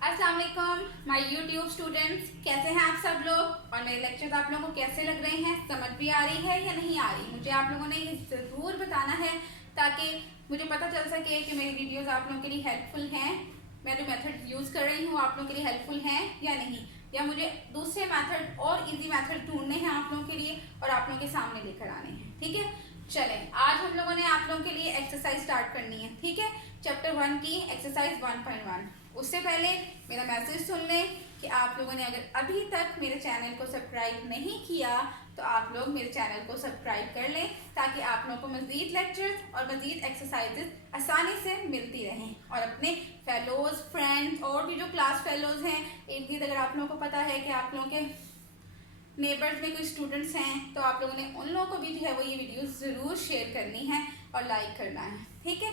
अस्सलाम वालेकुम my YouTube students, कैसे हैं आप सब लोग। और मेरे लेक्चर्स आप लोगों को कैसे लग रहे हैं, समझ भी आ रही है या नहीं आ रही, मुझे आप लोगों ने ये ज़रूर बताना है ताकि मुझे पता चल सके कि मेरी वीडियोस आप लोगों के लिए हेल्पफुल हैं। मैं जो मेथड यूज़ कर रही हूँ आप लोगों के लिए हेल्पफुल हैं या नहीं, या मुझे दूसरे मेथड और इजी मेथड ढूंढने हैं आप लोगों के लिए और आप लोगों के सामने लेकर आने हैं। ठीक है, चलें आज हम लोगों ने आप लोगों के लिए एक्सरसाइज स्टार्ट करनी है। ठीक है, चैप्टर 1 की एक्सरसाइज 1.1। उससे पहले मेरा मैसेज सुन लें कि आप लोगों ने अगर अभी तक मेरे चैनल को सब्सक्राइब नहीं किया तो आप लोग मेरे चैनल को सब्सक्राइब कर लें ताकि आप लोगों को मज़ीद लेक्चर्स और मज़ीद एक्सरसाइजेज आसानी से मिलती रहें। और अपने फेलोज, फ्रेंड्स और भी जो क्लास फेलोज हैं, इनकी अगर आप लोगों को पता है कि आप लोगों के नेबर्स में कोई स्टूडेंट्स हैं तो आप लोगों ने उन लोगों को भी जो है वो ये वीडियो ज़रूर शेयर करनी है और लाइक करना है। ठीक है,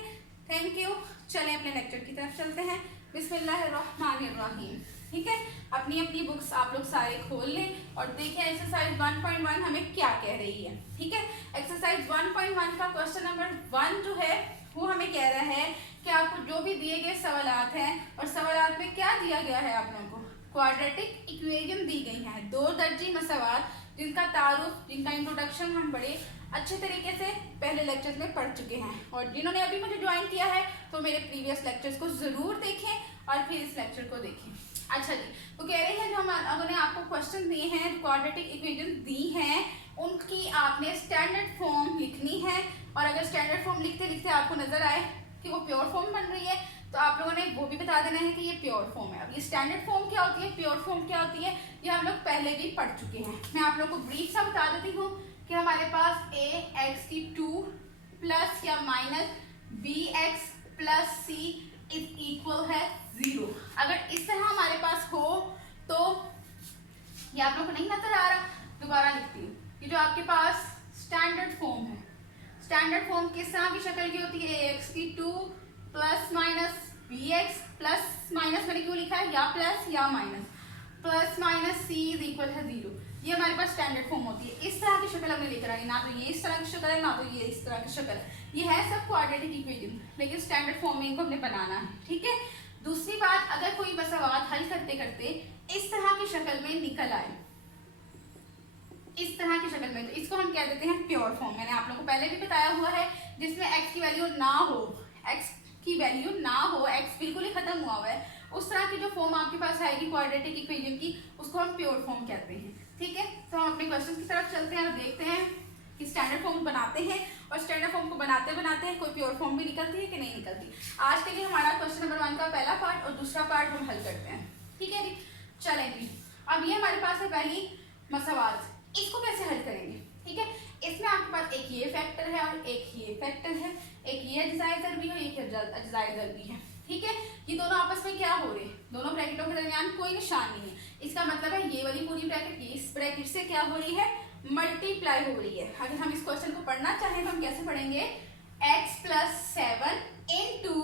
थैंक यू। चलें अपने लेक्चर की तरफ चलते हैं। बिस्मिल्लाहिर्रहमानिर्रहीम। ठीक है, अपनी अपनी बुक्स आप लोग सारे खोल लें और देखें एक्सरसाइज 1.1 हमें क्या कह रही है। ठीक है, एक्सरसाइज 1.1 का क्वेश्चन नंबर 1 जो है वो हमें कह रहा है कि आपको जो भी दिए गए सवालात हैं और सवालात में क्या दिया गया है, आप लोगों को क्वाड्रेटिक इक्वेशन दी गई है, दो दर्जी मसवात जिनका तारुफ, जिनका इंट्रोडक्शन हम बड़े अच्छे तरीके से पहले लेक्चर्स में पढ़ चुके हैं। और जिन्होंने अभी मुझे ज्वाइन किया है तो मेरे प्रीवियस लेक्चर्स को ज़रूर देखें और फिर इस लेक्चर को देखें। अच्छा जी, तो कह रहे हैं जो हम लोगों ने आपको क्वेश्चन दिए हैं, क्वाड्रेटिक इक्वेशन दी हैं, उनकी आपने स्टैंडर्ड फॉर्म लिखनी है। और अगर स्टैंडर्ड फॉर्म लिखते लिखते आपको नजर आए कि वो प्योर फॉर्म बन रही है तो आप लोगों ने वो भी बता देना है कि ये प्योर फॉर्म है। अब ये स्टैंडर्ड फॉर्म क्या होती है, प्योर फॉर्म क्या होती है, ये हम लोग पहले भी पढ़ चुके हैं। मैं आप लोगों को ब्रीफ सा बता देती हूँ कि हमारे पास a x की 2 प्लस या minus b x plus c is equal है 0। अगर इस तरह हमारे पास हो तो ये आप लोग को नहीं नजर आ रहा, दोबारा लिखती हूँ। ये जो आपके पास स्टैंडर्ड फॉर्म है, स्टैंडर्ड फॉर्म किस तरह की शक्ल की होती है, a x की 2 plus minus b x plus minus मैंने क्यों लिखा है, या प्लस या minus, plus minus c is equal है 0। ये हमारे पास स्टैंडर्ड फॉर्म होती है। इस तरह की शक्ल हमने लेकर आनी, ना तो ये इस तरह की शक्ल है ना तो ये इस तरह की शक्ल है। ये है सब क्वाड्रेटिक इक्वेशन, लेकिन स्टैंडर्ड फॉर्म में इनको हमने बनाना है। ठीक है, दूसरी बात, अगर कोई मसवात हल करते करते इस तरह की शक्ल में निकल आए, इस तरह की शक्ल में, तो इसको हम कह देते हैं प्योर फॉर्म। मैंने आप लोगों को पहले भी बताया हुआ है, जिसमें x की वैल्यू ना हो, x की वैल्यू ना हो, x बिल्कुल ही खत्म हुआ हुआ है, उस तरह की जो फॉर्म आपके पास आएगी क्वाड्रेटिक इक्वेशन की, उसको हम प्योर फॉर्म कहते हैं। ठीक है, तो हम अपने क्वेश्चन की तरफ चलते हैं और देखते हैं कि स्टैंडर्ड फॉर्म बनाते हैं और स्टैंडर्ड फॉर्म को बनाते बनाते कोई प्योर फॉर्म भी निकलती है कि नहीं निकलती। आज के लिए हमारा क्वेश्चन नंबर 1 का पहला पार्ट और दूसरा पार्ट हम हल करते हैं। ठीक है जी, चलें जी। अब ये हमारे पास है पहली मसवात, इसको कैसे हल करेंगे। ठीक है, इसमें आपके पास एक ये फैक्टर है और एक ये फैक्टर है, एक ये अज्जाए ज़रबी है, एक अज्जाए ज़रबी है। ठीक है, ये दोनों आपस में क्या हो रहे हैं, दोनों ब्रैकेटों के दरमियान कोई निशान नहीं है, इसका मतलब है ये वाली पूरी ब्रैकेट ये इस ब्रैकेट से क्या हो रही है, मल्टीप्लाई हो रही है। अगर हम इस क्वेश्चन को पढ़ना चाहें तो हम कैसे पढ़ेंगे, x plus 7 into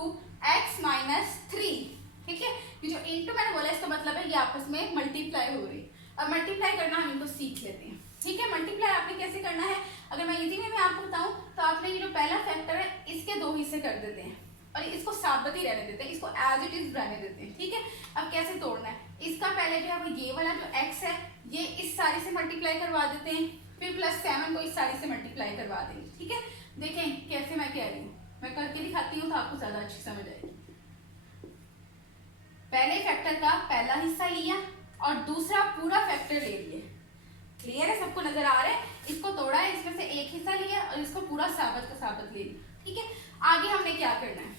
x minus 3। ठीक है, ये जो इंटू मैंने बोला इसका मतलब है ये आपस में मल्टीप्लाई हो रही है। अब मल्टीप्लाई करना हम इनको सीख लेते हैं। ठीक है, मल्टीप्लाई आपने कैसे करना है, अगर मैं इजी में आपको बताऊं तो आपने ये जो पहला फैक्टर है इसके 2 हिस्से कर देते हैं और इसको साबित ही रहने देते हैं, इसको एज इट इज रहने देते हैं। ठीक है, अब कैसे तोड़ना है, इसका पहले जो है वो ये वाला जो x है ये इस सारी से मल्टीप्लाई करवा देते हैं, फिर प्लस 7 को इस सारी से मल्टीप्लाई करवा देंगे। ठीक है, देखें कैसे मैं कह रही हूँ, मैं करके दिखाती हूँ तो आपको ज्यादा अच्छी समझ आएगी। पहले फैक्टर का पहला हिस्सा लिया और दूसरा पूरा फैक्टर ले लिए। क्लियर है, सबको नजर आ रहा है, इसको तोड़ा है, इसमें से एक हिस्सा लिया और इसको पूरा साबित का साबित ले लिया। ठीक है, आगे हमने क्या करना है,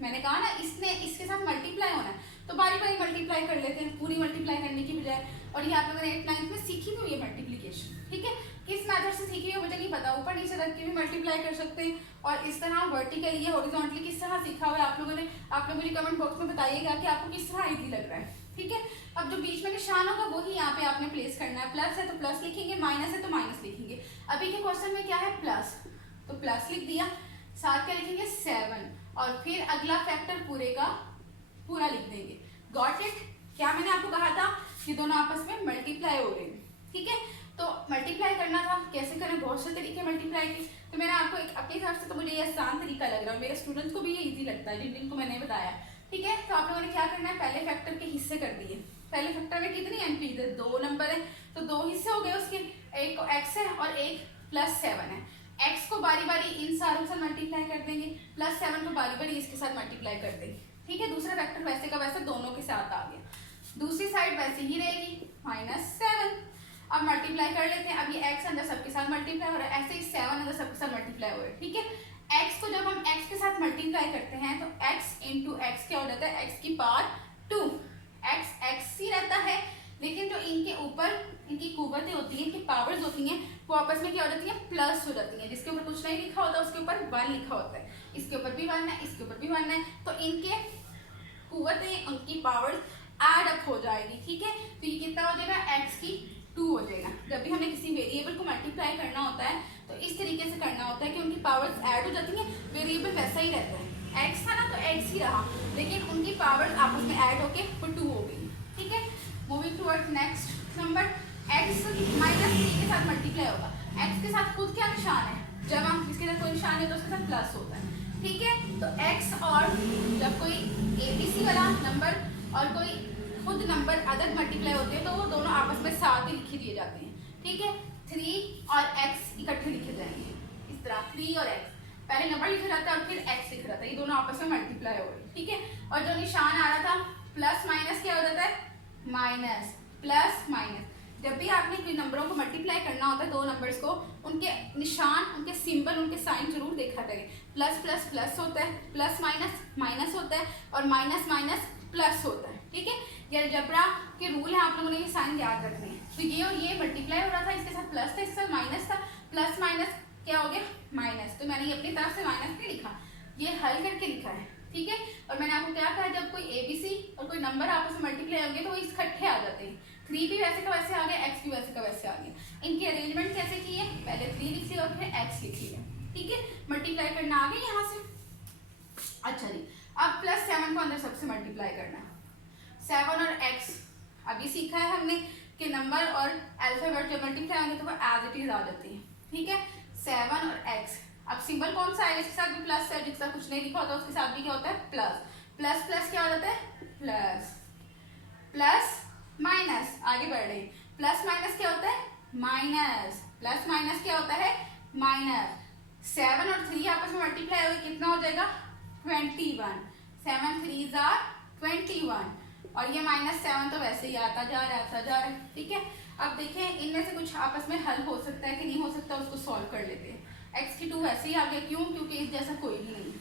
मैंने कहा ना इसने इसके साथ मल्टीप्लाई होना है तो बारी बारी मल्टीप्लाई कर लेते हैं, पूरी मल्टीप्लाई करने की बजाय। और ये आप लोगों ने 8th 9th में सीखी भी हुई है मल्टीप्लिकेशन। ठीक है, किस मेथड से सीखी हुई मुझे नहीं पता, ऊपर नीचे रख के भी मल्टीप्लाई कर सकते हैं और इस तरह वर्टिकली या हॉरिजॉन्टली किस तरह सीखा हुआ है आप लोगों ने, आप लोग मुझे कमेंट बॉक्स में बताइएगा कि आपको किस तरह इजी लग रहा है। ठीक है, अब जो बीच में निशान होगा वही यहाँ पे आपने प्लेस करना है, प्लस है तो प्लस लिखेंगे, माइनस है तो माइनस लिखेंगे। अभी के क्वेश्चन में क्या है, प्लस, तो प्लस लिख दिया, साथ क्या लिखेंगे 7 और फिर अगला फैक्टर पूरे का पूरा लिख देंगे। गॉट इट, क्या मैंने आपको कहा था ये दोनों आपस में मल्टीप्लाई हो रहे हैं। ठीक है, तो मल्टीप्लाई करना था, कैसे करें, बहुत से तरीके मल्टीप्लाई के, तो मैंने आपको एक अपने हिसाब से तो मुझे ये आसान तरीका लग रहा है, मेरे स्टूडेंट्स को भी ये इजी लगता है जिन जिनको मैंने बताया। ठीक है, तो आप लोगों ने क्या करना है, पहले फैक्टर के हिस्से कर दिए। पहले फैक्टर में कितनी एंट्री थे, 2 नंबर है तो 2 हिस्से हो गए उसके, एक को x है और एक +7 है। x को बारी बारी इन सारों के साथ मल्टीप्लाई कर देंगे, +7 को बारी बारी इसके साथ मल्टीप्लाई कर देंगे। ठीक है, दूसरा फैक्टर वैसे का वैसा दोनों के साथ आ गया, दूसरी साइड वैसे ही रहेगी -7। अब मल्टीप्लाई कर लेते हैं। अब ये x अंदर सबके साथ मल्टीप्लाई हो रहा है, ऐसे ही 7 अंदर सबके साथ मल्टीप्लाई हो रहा है। ठीक है, x को जब हम x के साथ मल्टीप्लाई करते हैं तो x इंटू एक्स क्या हो जाता है, x की पावर 2। x ही रहता है, लेकिन जो इनके ऊपर इनकी कुव्वतें होती हैं, इनकी पावर्स होती हैं, वो आपस में क्या हो जाती हैं, प्लस हो जाती हैं। जिसके ऊपर कुछ नहीं लिखा होता उसके ऊपर 1 लिखा होता है, इसके ऊपर भी 1 है, इसके ऊपर भी 1 है, तो इनके कुव्वतें उनकी पावर्स ऐड अप हो जाएगी। ठीक है, तो ये कितना हो जाएगा, x की 2 हो जाएगा। जब भी हमें किसी वेरिएबल को मल्टीप्लाई करना होता है तो इस तरीके से करना होता है कि उनकी पावर्स ऐड हो जाती हैं, वेरिएबल वैसा ही रहता है, x था ना तो x ही रहा, लेकिन उनकी पावर्स आपस में ऐड होके वो 2 हो गई। ठीक है, moving towards next number, x -3 के साथ मल्टीप्लाई होगा। x के साथ खुद क्या निशान है, जब हम इसके साथ कोई निशान है तो उसके साथ प्लस होता है। ठीक है, तो x और जब कोई ABC वाला नंबर और कोई खुद नंबर अदर मल्टीप्लाई होते हैं तो वो दोनों आपस में साथ ही लिखे दिए जाते हैं। ठीक है, 3 और x इकट्ठे लिखे जाएंगे इस तरह, 3 और x, पहले नंबर लिखा जाता है और फिर x लिखा जाता है, ये दोनों आपस में मल्टीप्लाई हो रहे हैं। ठीक है, और जो निशान आ रहा था प्लस माइनस क्या हो जाता है, माइनस प्लस माइनस। जब भी आपने कोई नंबरों को मल्टीप्लाई करना होता है, दो नंबर्स को, उनके निशान, उनके सिंबल, उनके साइन जरूर देखा करें। प्लस प्लस प्लस होता है, प्लस माइनस माइनस होता है, और माइनस माइनस प्लस होता है। ठीक है, ये अलजेब्रा के रूल है, आप लोगों ने ये साइन याद रखने हैं। तो ये और ये मल्टीप्लाई हो रहा था, इसके साथ प्लस था, इसके साथ माइनस था, प्लस माइनस क्या हो गया, माइनस। तो मैंने ये अपनी तरफ से माइनस नहीं लिखा, ये हल करके लिखा है। ठीक है, और मैंने आपको क्या कहा, जब कोई ABC और कोई नंबर आपस में मल्टीप्लाई होंगे तो वो इकट्ठे आ जाते हैं। 3 भी वैसे का वैसे आ गया, x भी वैसे का वैसे आ गया। इनकी अरेंजमेंट कैसे की है, पहले 3 लिख लिया और फिर x लिख लिया। ठीक है, मल्टीप्लाई करना आ गया यहाँ से। अच्छा जी, अब +7 को अंदर सबसे मल्टीप्लाई करना। 7 और x अभी सीखा है हमने कि नंबर और अल्फाबेट जब मल्टीप्लाई होंगे तो वो एज इट इज आ जाती है। ठीक है, 7 और x, अब सिंबल कौन सा है, इसके साथ भी प्लस है, जिसका कुछ नहीं लिखा होता उसके साथ भी क्या होता है, प्लस। प्लस प्लस क्या हो जाता है, प्लस। प्लस माइनस, आगे बढ़ रहे, प्लस माइनस क्या होता है, माइनस। प्लस माइनस क्या होता है, माइनस। 7 और 3 आपस में मल्टीप्लाई होगी, कितना हो जाएगा, 21। 7 3 आर 21, और ये -7 तो वैसे ही आता जा रहा है। ठीक है, अब देखें इनमें से कुछ आपस में हल हो सकता है कि नहीं हो सकता, उसको सॉल्व कर लेते हैं। x की 2 वैसे ही आ गया, क्यों, क्योंकि इस जैसा कोई भी नहीं।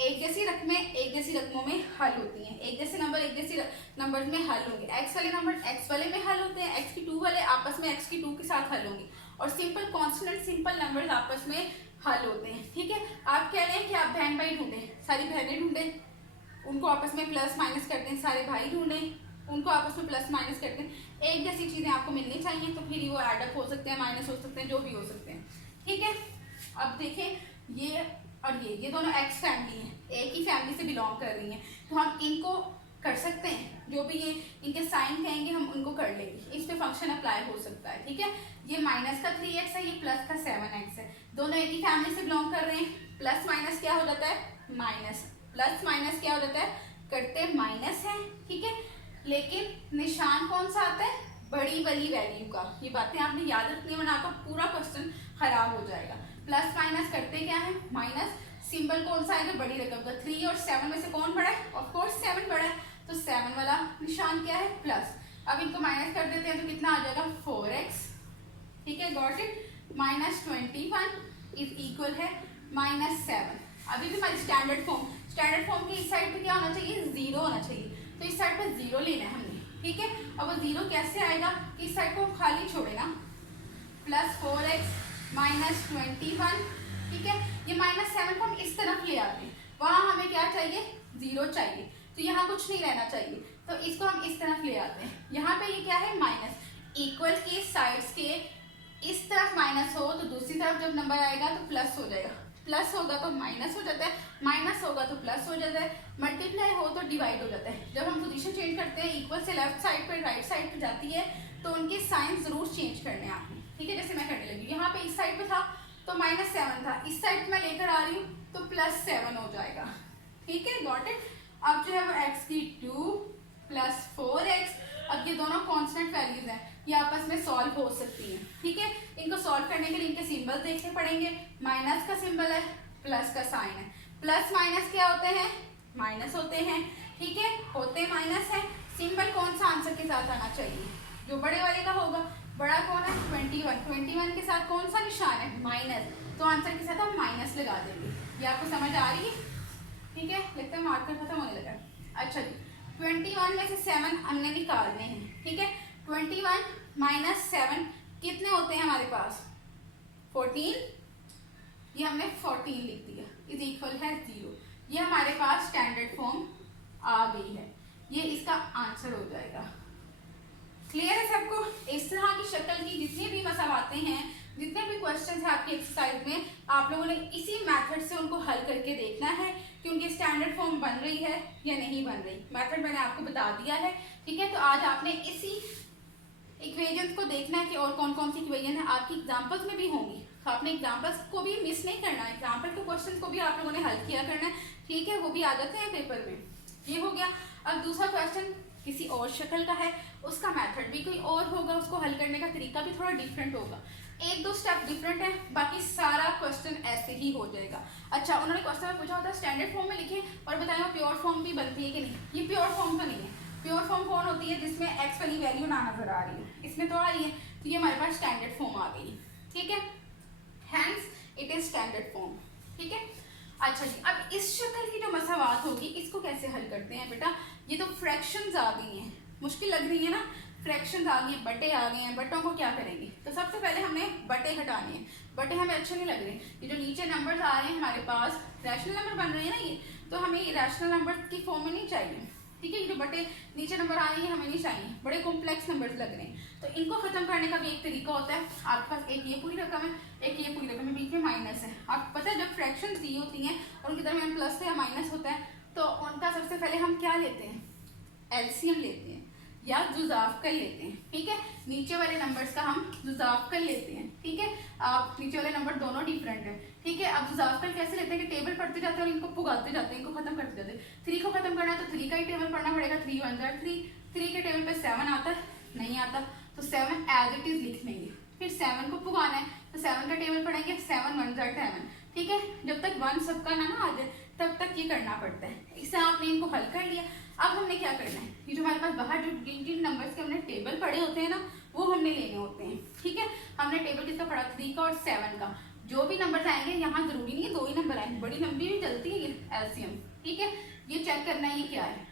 एक जैसी रकमें एक जैसी रकमों में हल होती हैं, एक जैसे नंबर एक जैसी नंबर में हल होंगे। x वाले नंबर x वाले में हल होते हैं, x की 2 वाले आपस में x की 2 के साथ हल होंगे, और सिंपल कॉन्स्टेंट सिंपल नंबर्स आपस में हल होते हैं। ठीक है, आप कह रहे हैं कि आप बहन भाई ढूंढें, सारी बहनें ढूंढें, उनको आपस में प्लस माइनस करते हैं, सारे भाई ढूंढें, उनको आपस में प्लस माइनस करते हैं। एक जैसी चीज़ें आपको मिलनी चाहिए, तो फिर वो एडअप हो सकते हैं, माइनस हो सकते हैं, जो भी हो सकते हैं। ठीक है, अब देखें ये और ये दोनों एक्स फैमिली हैं, एक ही फैमिली से बिलोंग कर रही हैं, तो हम इनको कर सकते हैं, जो भी ये इनके साइन कहेंगे हम उनको कर लेंगे, इस पे फंक्शन अप्लाई हो सकता है। ठीक है, ये माइनस का 3x है, ये प्लस का 7x है, दोनों एक ही फैमिली से बिलोंग कर रहे हैं। प्लस माइनस क्या हो जाता है, माइनस। प्लस माइनस क्या हो जाता है, करते माइनस है। ठीक है, लेकिन निशान कौन सा आता है, बड़ी वाली वैल्यू का। ये बातें आपने याद रखनी है, वरना आपका पूरा क्वेश्चन खराब हो जाएगा। प्लस माइनस करते क्या है, माइनस। सिंबल कौन सा आएगा, बड़ी रकम का। 3 और 7 में से कौन बड़ा है, ऑफ कोर्स 7 बड़ा है, तो 7 वाला निशान क्या है, प्लस। अब इनको माइनस कर देते हैं तो कितना आ जाएगा, 4x। ठीक है, गॉट इट। -21 इज इक्वल है -7। अभी भी हमारी स्टैंडर्ड फॉर्म की इस साइड पे क्या होना चाहिए, 0 होना चाहिए, तो इस साइड पे 0 लेना है हमने। ठीक है, अब वो 0 कैसे आएगा, कि इस साइड को खाली छोड़े ना, +4x -21। ठीक है, ये -7 को हम इस तरफ ले आते हैं, वहां हमें क्या चाहिए, 0 चाहिए, तो यहाँ कुछ नहीं रहना चाहिए, तो इसको हम इस तरफ ले आते हैं। यहाँ पे ये क्या है, माइनस। इक्वल के साइड्स के इस तरफ माइनस हो तो दूसरी तरफ जब नंबर आएगा तो प्लस हो जाएगा, प्लस होगा तो माइनस हो जाता है, माइनस होगा तो प्लस हो जाता है, मल्टीप्लाई हो तो डिवाइड हो जाता है। जब हम पोजीशन चेंज करते हैं, इक्वल से लेफ्ट साइड पर राइट साइड पर जाती है, तो उनके साइन जरूर चेंज करने हैं आपने। ठीक है, जैसे मैं करने लगी, यहाँ पे इस साइड पे था तो -7 था, इस साइड पे मैं लेकर आ रही हूँ तो +7 हो जाएगा। ठीक है, गॉट इट। अब जो है वो x की 2 +4 कांस्टेंट वैल्यूज हैं, ये आपस में सॉल्व हो सकती हैं। ठीक है, इनको सॉल्व करने के लिए इनके सिंबल देखने पड़ेंगे। माइनस का सिंबल है, प्लस का साइन है। प्लस माइनस क्या होते हैं? माइनस होते हैं। ठीक है, होते माइनस है। सिंबल कौन सा आंसर के साथ आना चाहिए? जो बड़े वाले का होगा। बड़ा कौन है? 21। 21 के साथ कौन सा निशान है? माइनस। तो आंसर के साथ हम माइनस लगा देंगे। ये आपको समझ आ रही है? ठीक है, लगता है मार्कर खत्म होने लगा। अच्छा जी, 21 में से 7 हमने निकालने हैं। ठीक है, 21 माइनस 7 कितने होते हैं हमारे पास? 14। ये हमने 14 लिख दिया, इज इक्वल है 0। ये हमारे पास स्टैंडर्ड फॉर्म आ गई है। ये इसका आंसर हो जाएगा। क्लियर है सबको? इस तरह की शक्ल की जितने भी मसला आते हैं, जितने भी क्वेश्चन है आपकी एक्सरसाइज में, आप लोगों ने इसी मेथड से उनको हल करके देखना है कि उनकी स्टैंडर्ड फॉर्म बन रही है या नहीं बन रही। मेथड मैंने आपको बता दिया है। ठीक है, तो आज आपने इसी इक्वेशंस को देखना है कि और कौन कौन सी इक्वेशन है आपकी एग्जांपल्स में भी होंगी। तो आपने एग्जांपल्स को भी मिस नहीं करना है, एग्जांपल के क्वेश्चन को भी आप लोगों ने हल किया करना है। ठीक है, वो भी आ जाते हैं पेपर में। ये हो गया। अब दूसरा क्वेश्चन किसी और शक्ल का है, उसका मेथड भी कोई और होगा, उसको हल करने का तरीका भी थोड़ा डिफरेंट होगा। एक दो स्टेप डिफरेंट है, बाकी सारा क्वेश्चन ऐसे ही हो जाएगा। अच्छा, उन्होंने क्वेश्चन में पूछा होता है स्टैंडर्ड फॉर्म में लिखे और बताया प्योर फॉर्म भी बनती है कि नहीं। ये प्योर फॉर्म तो नहीं है। प्योर फॉर्म कौन होती है? जिसमें एक्स वाली वैल्यू ना नजर आ रही है। इसमें तो आ रही है, तो ये हमारे पास स्टैंडर्ड फॉर्म आ गई। ठीक है, hence it is standard form. ठीक है, अच्छा जी, अब इस शक्ल की जो मसावात होगी इसको कैसे हल करते हैं बेटा? ये तो फ्रैक्शंस आ गई हैं, मुश्किल लग रही है ना। फ्रैक्शंस आ गई, बटे आ गए हैं। बटों को क्या करेंगे? तो सबसे पहले हमने बटे हटाने हैं। बटे हमें अच्छे नहीं लग रहे। ये जो नीचे नंबर्स आ रहे हैं हमारे पास, रैशनल नंबर बन रहे हैं ना ये, तो हमें ये रैशनल नंबर की फॉर्म में नहीं चाहिए। ठीक है, ये जो बटे नीचे नंबर आ रही है हमें नहीं चाहिए, बड़े कॉम्प्लेक्स नंबर्स लग रहे हैं। तो इनको खत्म करने का भी एक तरीका होता है। आपके पास एक ये पूरी रकम है, एक ये पूरी रकम है, बीच में माइनस है। आपको पता है जब फ्रैक्शंस दी होती हैं और उनके दरमियान प्लस या माइनस होता है, तो उनका सबसे पहले हम क्या लेते हैं? एलसीएम लेते हैं या जुजाफकल लेते हैं। ठीक है, नीचे वाले नंबर्स का हम जुजाफकल लेते हैं। ठीक है, आप नीचे वाले नंबर दोनों डिफरेंट है। ठीक है, अब जुजाफकल कैसे लेते हैं कि टेबल पढ़ते जाते हैं और इनको पुगाते जाते हैं, इनको खत्म करते जाते हैं। 3 को खत्म करना है तो 3 का ही टेबल पढ़ना पड़ेगा। 3 1 जा 3, 3 के टेबल पे 7 आता है, नहीं आता तो 7 एज इट इज लिख लेंगे। फिर 7 को पुगाना है तो 7 का टेबल पढ़ेंगे, 7 1 जा 7। ठीक है, जब तक 1 सबका ना आ जाए तब तक ये करना पड़ता है। इससे आपने इनको हल कर लिया। अब हमने क्या करना है? ये जो हमारे पास बाहर जो जिन नंबर्स के हमने टेबल पढ़े होते हैं ना, वो हमने लेने होते हैं। ठीक है, हमने टेबल किसका पढ़ा? 3 का और 7 का। जो भी नंबर आएंगे, यहाँ जरूरी नहीं है 2 ही नंबर आएंगे, बड़ी लंबी भी चलती है ये एलसीएम। ठीक है, ये चेक करना है ये क्या है।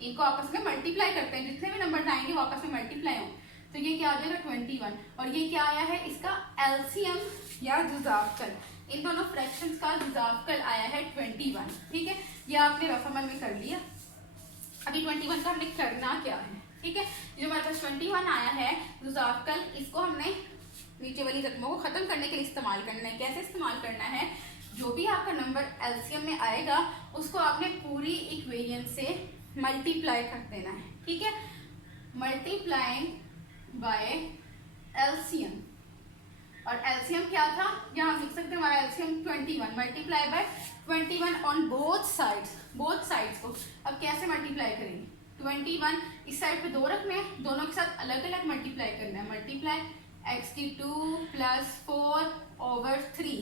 इनको आपस में मल्टीप्लाई करते हैं, जितने भी नंबर आएंगे वो आपस में मल्टीप्लाई हों। तो ये क्या आ जाएगा? 21। और ये क्या आया है? इसका एलसीएम या जुजाफकल। इन दोनों फ्रैक्शंस का जुजाफकल आया है 21। ठीक है, ये आपने रफ अमल में कर लिया। अभी 21 का हमने करना क्या है? ठीक है, जो हमारे पास 21 आया है जुजाफकल, इसको हमने नीचे वाली रकमों को खत्म करने के लिए इस्तेमाल करना है। कैसे इस्तेमाल करना है? जो भी आपका नंबर एलसीएम में आएगा उसको आपने पूरी इक्वेशन से मल्टीप्लाई कर देना है। ठीक है, मल्टीप्लाइंग बाय एलसीएम। और एलसीएम क्या था? यहाँ हम लिख सकते हैं हमारा LCM 21 multiply by 21 on both sides. Both sides को अब कैसे मल्टीप्लाई करेंगे? 21 इस साइड पे 2 रकमें, दोनों के साथ अलग अलग मल्टीप्लाई करना है। मल्टीप्लाई x की 2 + 4 ओवर 3।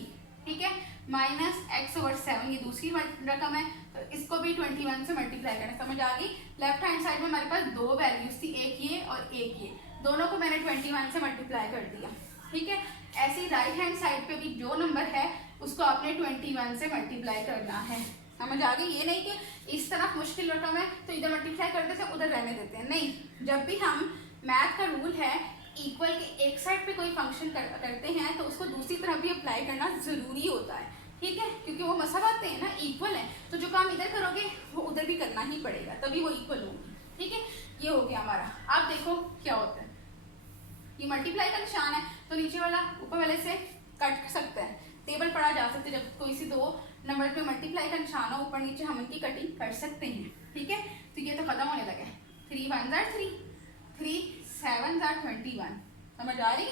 ठीक है, माइनस x ओवर 7 ये दूसरी रकम है, तो इसको भी 21 से मल्टीप्लाई करना। समझ आ गई? लेफ्ट हैंड साइड में हमारे पास 2 वैल्यूज थी, एक ये और एक ये, दोनों को मैंने 21 से मल्टीप्लाई कर दिया। ठीक है, ऐसे ही राइट हैंड साइड पे भी जो नंबर है उसको आपने 21 से मल्टीप्लाई करना है। समझ आ गई? ये नहीं कि इस तरफ मुश्किल रकम है तो इधर मल्टीप्लाई कर देते हैं उधर रहने देते हैं, नहीं। जब भी हम मैथ का रूल है इक्वल के एक साइड पे कोई फंक्शन करते हैं तो उसको दूसरी तरफ भी अप्लाई करना जरूरी होता है। ठीक है, क्योंकि वो मसावाते हैं ना, इक्वल है, तो जो काम इधर करोगे वो उधर भी करना ही पड़ेगा, तभी वो इक्वल होगी। ठीक है, ये हो गया हमारा। आप देखो क्या होता है, ये मल्टीप्लाई का निशान है तो नीचे वाला ऊपर वाले से कट सकता है, टेबल पढ़ा जा सकता है। जब कोई सी 2 नंबर पे मल्टीप्लाई का निशान हो ऊपर नीचे, हम इनकी कटिंग कर सकते हैं। ठीक है, तो ये तो खत्म होने लगा है। 3 1 जा 3, 3 7 जा 21। समझ आ रही?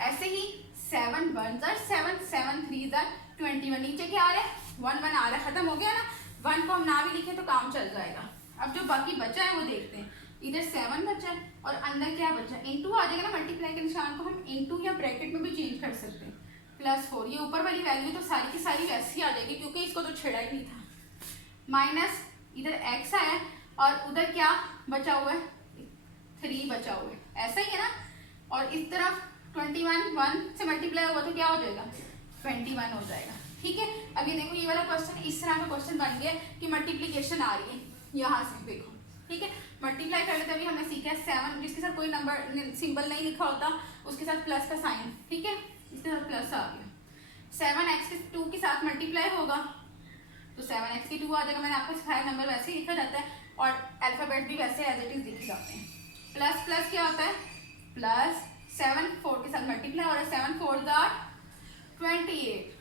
ऐसे ही 7 1 जा 7, 7 3 जा 21। नीचे क्या आ रहा है? 1 1 आ रहा है, खत्म हो गया ना। 1 को हम ना भी लिखे तो काम चल जाएगा। अब जो बाकी बचा है वो देखते हैं। इधर 7 बचा और अंदर क्या बचा, इनटू आ जाएगा ना, मल्टीप्लाई के निशान को हम इनटू या ब्रैकेट में भी चेंज कर सकते हैं। +4, ये ऊपर वाली वैल्यू तो सारी की सारी वैसी आ जाएगी क्योंकि इसको तो छेड़ा ही नहीं था। माइनस इधर x आया और उधर क्या बचा हुआ है, 3 बचा हुआ है, ऐसा ही है ना। और इस तरफ 21 1 से मल्टीप्लाई हुआ तो क्या हो जाएगा, 21 हो जाएगा। ठीक है, अब ये देखो, ये वाला क्वेश्चन इस तरह का क्वेश्चन बन गया कि मल्टीप्लीकेशन आ रही है यहाँ से, देखो ठीक है। मल्टीप्लाई कर लेते, अभी हमने सीखा है 7 जिसके साथ कोई नंबर सिंबल नहीं लिखा होता उसके साथ प्लस का साइन, ठीक है, इसके साथ प्लस आ गया। 7x के 2 के साथ मल्टीप्लाई होगा तो 7x के 2 आ जाएगा। मैंने आपको सिखाया नंबर वैसे ही लिखा जाता है और अल्फाबेट भी वैसे एज इट इज लिखे जाते हैं। प्लस प्लस क्या होता है, प्लस 7 4 के साथ मल्टीप्लाई हो रहा है, 7 4 28,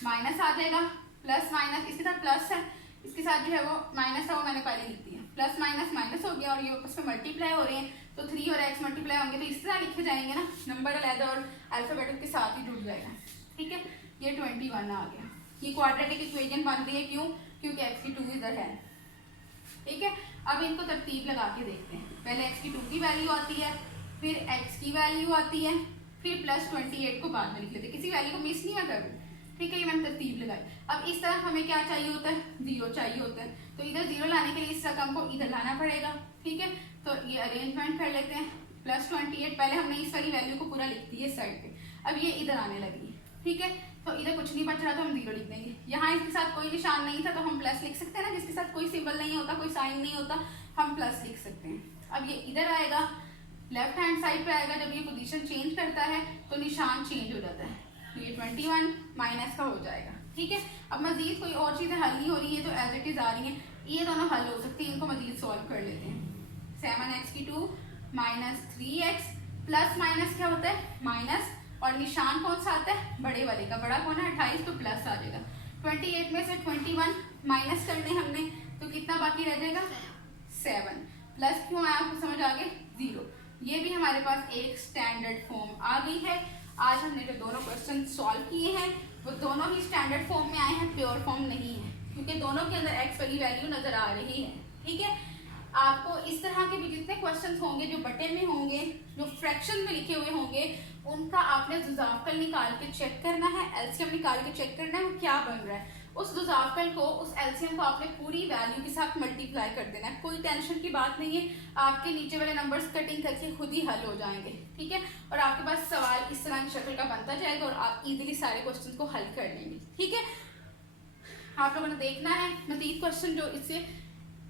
माइनस आ जाएगा, प्लस माइनस इसके साथ प्लस है, इसके साथ जो है वो माइनस है, वो मैंने पहले लिख दिया, प्लस माइनस माइनस हो गया और ये आपस में मल्टीप्लाई हो रहे हैं तो 3 और x मल्टीप्लाई होंगे तो इस तरह लिखे जाएंगे ना, नंबर अलग और अल्फाबेट के साथ ही जुड़ जाएगा। ठीक है, ये 21 आ गया। ये क्वाड्रेटिक इक्वेशन बन रही है, क्यों, क्योंकि x की 2 इधर है। ठीक है, अब इनको तरतीब लगा के देखते हैं। पहले x की 2 की वैल्यू आती है, फिर x की वैल्यू आती है, फिर प्लस 28 को बाद में लिख लेते हैं, किसी वैल्यू को मिस नहीं मैं करूँ। ठीक है, ये मैंने तरतीब लगाई। अब इस तरफ हमें क्या चाहिए होता है, 0 चाहिए होता है, तो इधर 0 लाने के लिए इस रकम को इधर लाना पड़ेगा। ठीक है, तो ये अरेंजमेंट कर लेते हैं। प्लस 28, पहले हमने इस वाली वैल्यू को पूरा लिख दिया साइड पे, अब ये इधर आने लगी है। ठीक है, तो इधर कुछ नहीं बच रहा तो हम 0 लिख देंगे। यहाँ इसके साथ कोई निशान नहीं था तो हम प्लस लिख सकते हैं ना, जिसके साथ कोई सिंबल नहीं होता, कोई साइन नहीं होता, हम प्लस लिख सकते हैं। अब ये इधर आएगा, लेफ्ट हैंड साइड पे आएगा, जब ये पोजीशन चेंज करता है तो निशान चेंज हो जाता है, तो ये 21 माइनस का हो जाएगा। ठीक है, अब मजीद कोई और चीज़ें हल नहीं हो रही है तो एज इट इज आ रही है, ये दोनों हल हो सकती है, इनको मजीद सॉल्व कर लेते हैं। 7x की 2 माइनस 3x, प्लस माइनस क्या होता है, माइनस, और निशान कौन सा आता है, बड़े वाले का, बड़ा कौन है 28, तो प्लस आ जाएगा। 28 में से 21 माइनस करने हमने तो कितना बाकी रह जाएगा, 7, प्लस क्यों आया आपको समझ आ गया, 0। ये भी हमारे पास एक स्टैंडर्ड फॉर्म आ गई है। आज हमने जो दोनों क्वेश्चन सॉल्व किए हैं वो दोनों ही स्टैंडर्ड फॉर्म में आए हैं, प्योर फॉर्म नहीं है, क्योंकि दोनों के अंदर x वाली वैल्यू नजर आ रही है। ठीक है, आपको इस तरह के भी जितने क्वेश्चंस होंगे जो बटे में होंगे, जो फ्रैक्शन में लिखे हुए होंगे, उनका आपने जुजावकल निकाल के चेक करना है, एलसीएम निकाल के चेक करना है वो क्या बन रहा है। उस जुजावकल को, उस एलसीएम को आपने पूरी वैल्यू के साथ मल्टीप्लाई कर देना है। कोई टेंशन की बात नहीं है, आपके नीचे वाले नंबर्स कटिंग करके खुद ही हल हो जाएंगे। ठीक है, और आपके पास सवाल इस तरह की शक्ल का बनता जाएगा और आप इजीली सारे क्वेश्चन को हल कर लेंगे। ठीक है, आप लोगों ने देखना है मज़ीद क्वेश्चन जो इससे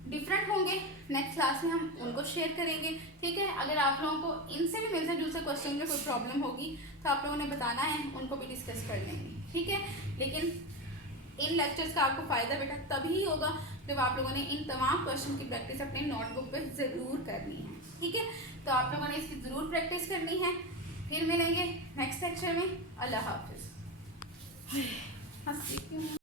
डिफरेंट होंगे, नेक्स्ट क्लास में हम उनको शेयर करेंगे। ठीक है, अगर आप लोगों को इनसे भी मिलते जुलते क्वेश्चन में कोई प्रॉब्लम होगी तो आप लोगों ने बताना है, उनको भी डिस्कस कर लेंगे। ठीक है, लेकिन इन लेक्चर्स का आपको फ़ायदा बेटा तभी होगा जब आप लोगों ने इन तमाम क्वेश्चन की प्रैक्टिस अपने नोटबुक पे ज़रूर करनी है। ठीक है, तो आप लोगों ने इसकी ज़रूर प्रैक्टिस करनी है। फिर मिलेंगे नेक्स्ट लेक्चर में। अल्लाह हाफिज़।